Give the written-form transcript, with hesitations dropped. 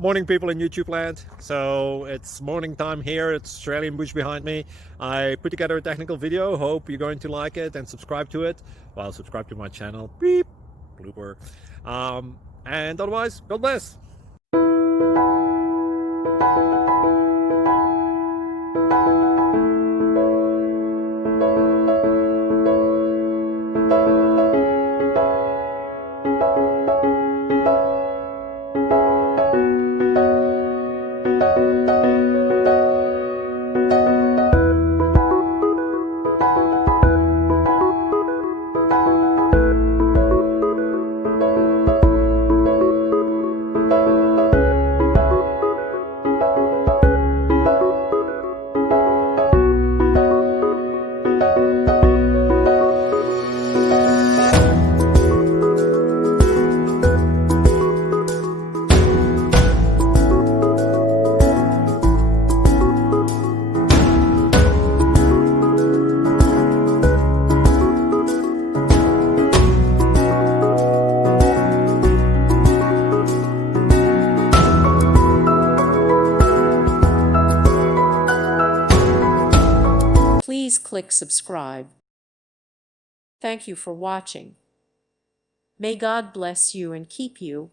Morning, people in YouTube land. So it's morning time here. It's Australian bush behind me. I put together a technical video. Hope you're going to like it and subscribe to it. Well, subscribe to my channel. Beep, blooper. And otherwise, God bless. Please click subscribe. Thank you for watching. May God bless you and keep you.